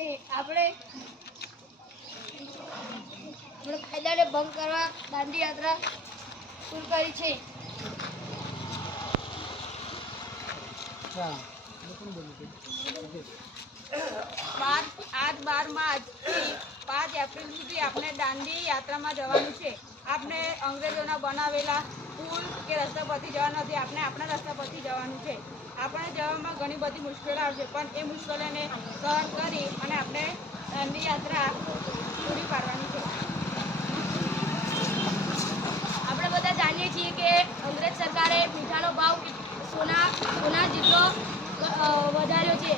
છે આપણે કાયદાને ભંગ કરવા દાંડી યાત્રા શરૂ કરી છે। आज 12 मार्च થી 5 એપ્રિલ સુધી આપણે દાંડી યાત્રામાં જવાનું છે। આપણે અંગ્રેજોના બનાવેલા પુલ કે રસ્તા પરથી જવાનું નથી, આપણે આપણા રસ્તા પરથી જવાનું છે। આપણે જવામાં ઘણી બધી મુશ્કેલીઓ આવશે, પણ એ મુશ્કેલીઓને સહન કરી અને આપણે દાંડી યાત્રા પૂરી પાડવાની છે। આપણે બધા જાણીએ છીએ કે અંગ્રેજ સરકારે મીઠાનો ભાવ સોના જેટલો વધાર્યો છે।